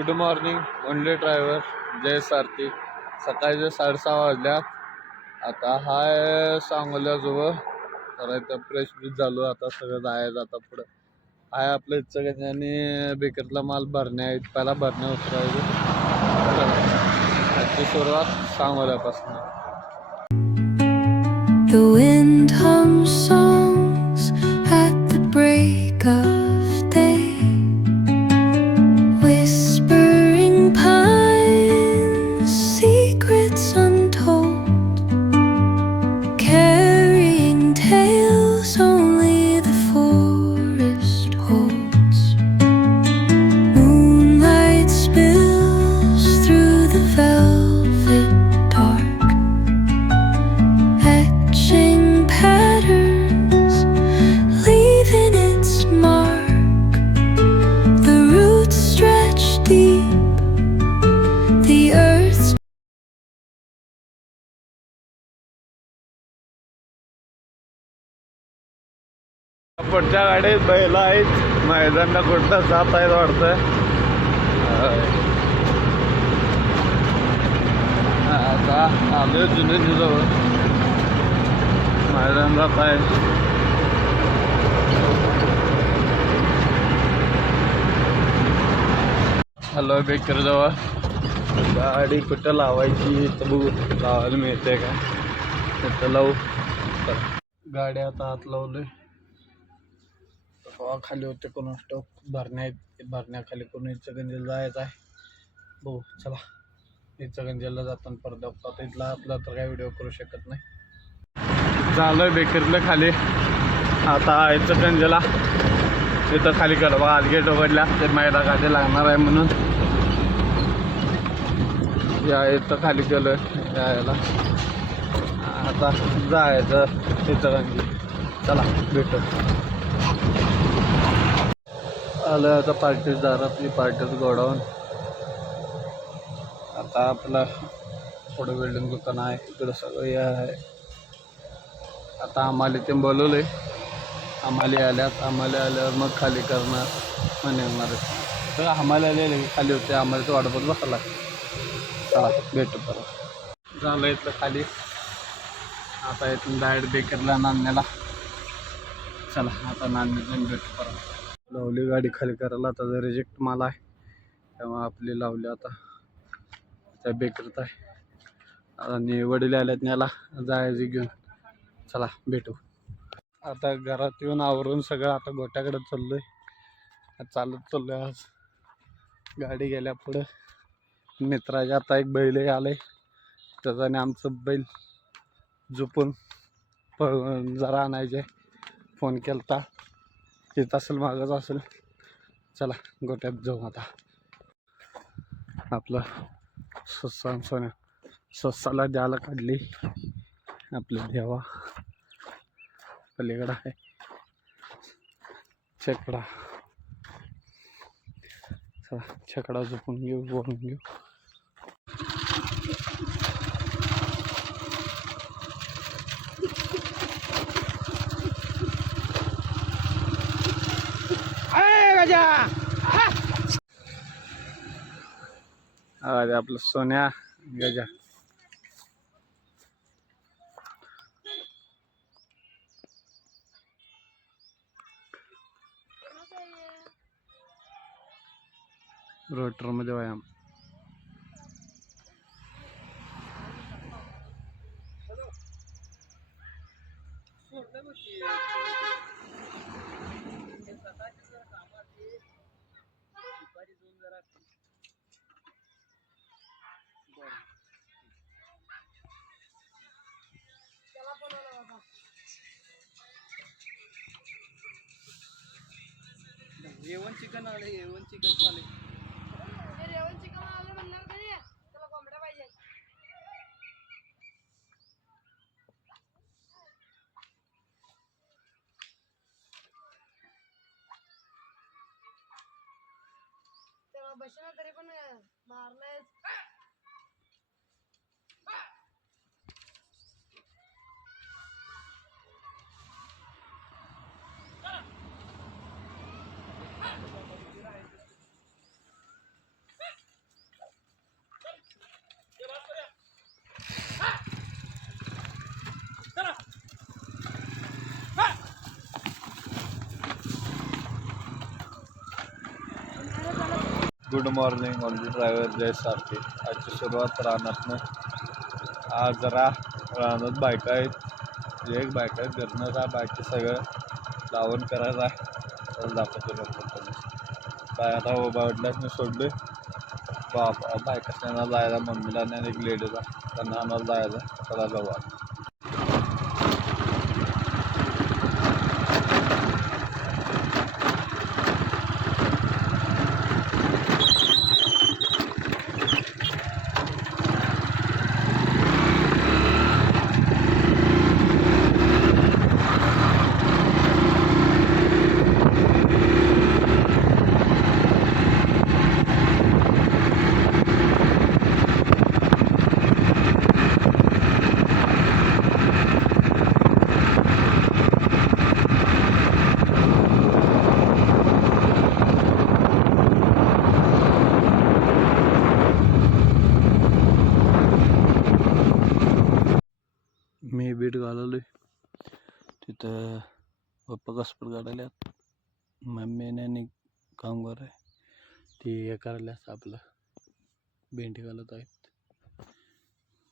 Good morning only driver जय सारथी. सकाळचे 6:30 वाजल्यात. आता हाय सांगोल्याजवळ तर इथं फ्रेश फ्रीज झालो. आता सगळं जायचं आता पुढं. हाय आपलं इथं आणि बेकरीला माल भरण्या पहिला भरण्या उतरायचं. आजची सुरुवात सांगोल्यापासून. The wind hums songs at the break of day, whispering pines, secrets untold, carrying tales only the forest holds. Moonlight spills through the velvet dark, etching patterns, leaving its mark. The roots stretch deep, the earth's पुढच्या गाडीत बैल आहेत. मैदानला कुठं जात आहेत वाटतं. आता आलोय जुनेजवळ. मैदान जात आहे. हॅलो बेकरजवळ. गाडी कुठं लावायची तर बघू लावायला मिळते का. तिथं लावू. गाडी आता आत लावलोय. खाली होते कोण स्टॉक भरण्याखाली कोण इचलकरंजीला जायचं आहे. बघू चला. इचलकरंजीला जाताना परत आता इथला आपला तर काय व्हिडिओ करू शकत नाही. चालू बेकरीतलं खाली. आता इचलकरंजीला तिथं खाली गडवा आज गेट उघडल्या. ते मैदा खाली लागणार आहे म्हणून या इथं खाली गेलोय यायला. आता जायचं इचलकरंजी. चला भेटू. आलं आता पार्टीज दारातली पार्टीज गोडाऊन. आता आपलं थोडं वेल्डिंग दुकान आहे इकडं सगळं हे आहे. आता आम्हाला ते बोलवले. आम्हाला आल्यावर मग खाली करणार म्हणे येणार. तर आम्हाला आलेले खाली होते. आम्हाला तो वाटपत बसायला. चला भेटू परत. झालं इथलं खाली. आता इथून डायरेक्ट बेकरला नांदण्याला. चला आता नांदण्यातून भेटू परत. लावली गाडी खाली करायला. आता जर रिजेक्ट माल आहे तेव्हा आपली लावली. आता त्या बेकरीत आहे आणि वडील आल्यात न्याला जायचं घेऊन. चला भेटू. आता घरात येऊन आवरून सगळं आता गोट्याकडे चाललोय. चालत चाललोय आज. गाडी गेल्या पुढं. मित्राच्या आता एक बैल आले. त्याच्याने आमचं बैल झोपून जरा आणायचे. फोन केलता. येत असेल मागच असेल. चला गोट्यात जाऊ आता. आपलं सोन्याला द्यायला काढली. आपल्या देवा पलीकडं आहे छकडा. चला छकडा झोपून घेऊ. बोलून घेऊ. अरे आपलं सोन्या गजा. रोटरमध्ये व्यायाम. जेवण चिकन आले. जेवण चिकन आले. जेवण चिकन आले म्हणणार का नाही. त्याला कोंबड्या पाहिजे. त्याला बसना तरी पण मारलंय. Good morning all the driver Jay सारखे. आजची सुरुवात रानातनं. आज जरा रानात बायका आहेत, एक बायका आहेत घरनं जा बायके सगळं लावण करायचं आहे. तर दाखवतो लवकर काय आता बावडल्यास मी सोडले बायका त्यांना जायला मम्मीला आणि एक लेडीला त्यांना आम्हाला जायचं. चला जाऊ आता. मी बीट घालवलो तिथं. पप्पा कसपर काढायला मम्मीने आणि कामगार आहे ती हे करायला आपलं भेंडी घालत आहेत.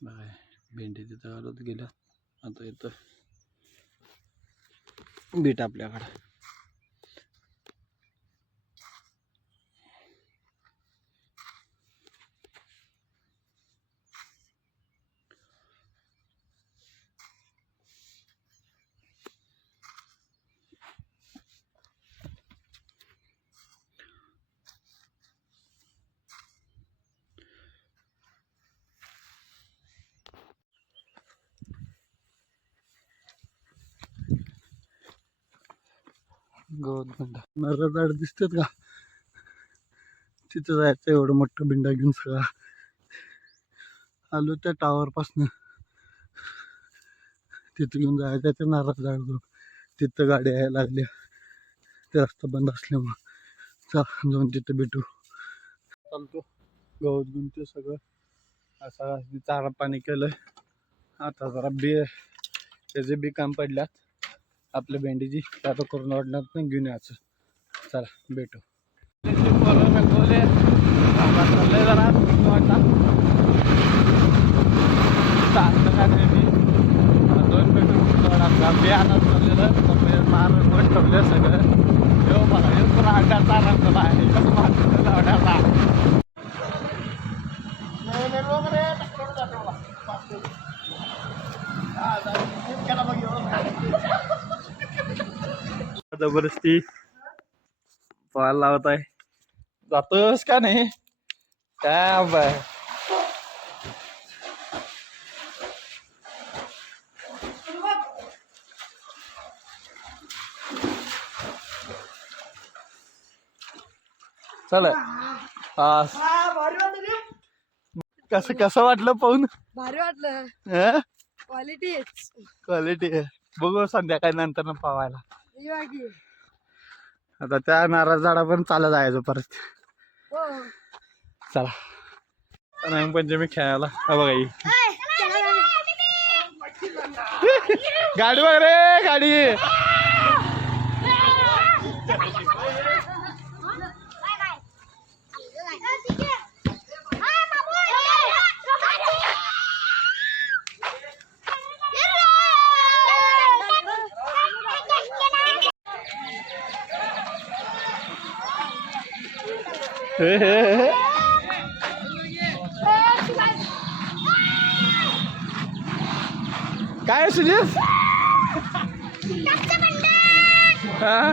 बाय भेंडी तिथं घालत गेल्या. आता इथं बीट आपल्याकडं. नारळ झाड दिसतात का तिथं जायचं. एवढं मोठं बिंडा घेऊन सगळा आलो त्या टावर पासन. तिथं घेऊन जायचं ते नारळ झाड. तिथं गाड्या यायला लागल्या ते रस्ता बंद असल्यामुळं. चल जाऊन तिथं भेटू. चालतो गवत घेऊन ते सगळं असं चारा पाणी केलं. आता जरा त्याचे बी काम पडल्यात आपल्या भेंडीची. आता करून वाढणार नाही घेऊन यायचं. चला भेटू. जरा दोन भेटू बियाणं ठेवलेलं मारून ठेवलं सगळं. येऊ बघा हे पुन्हा अंड्याचा रंग आहे कसं मारलं अंड्याचा. जबरदस्ती पाहायला लावत आहे. जातोस का नाही काय बाय. चल कसं कसं वाटलं पाहून. भारी वाटलं. क्वालिटी बघू संध्याकाळी नंतर पावायला. क्वालिटी. आता त्या नारळ झाडा पण चालत जायचं परत. चला रंगपंचमी खेळायला. बघा ही गाडी वगैरे गाडी. काय सुजेश हा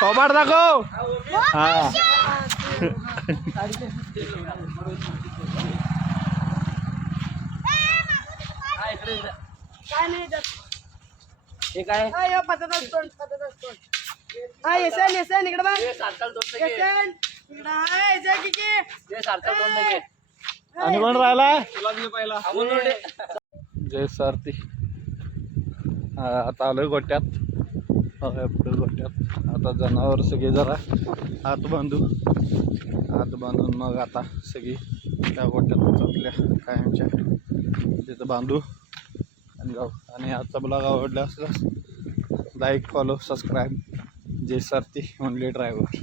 थोबाड दाखव. हा काय नाही त्यात. हे काय हा, यो पतंगाचं तोंड, पतंगाचं तोंड. हा, येसन इकडं बघ. येसन इकडं. हा, येसन की की. आणि पण राहिलाय जय सारथी. आता आलोय गोट्यात. पुढे गोट्यात आता जनावर सगळे जरा हात बांधून मग आता सगळी त्या गोट्यात आपल्या कायमच्या तिथं बांधू आणि जाऊ. आणि आजचा ब्लॉग आवडला असल्यास लाईक, फॉलो, सबस्क्राईब. जय सारथी ओनली ड्रायव्हर.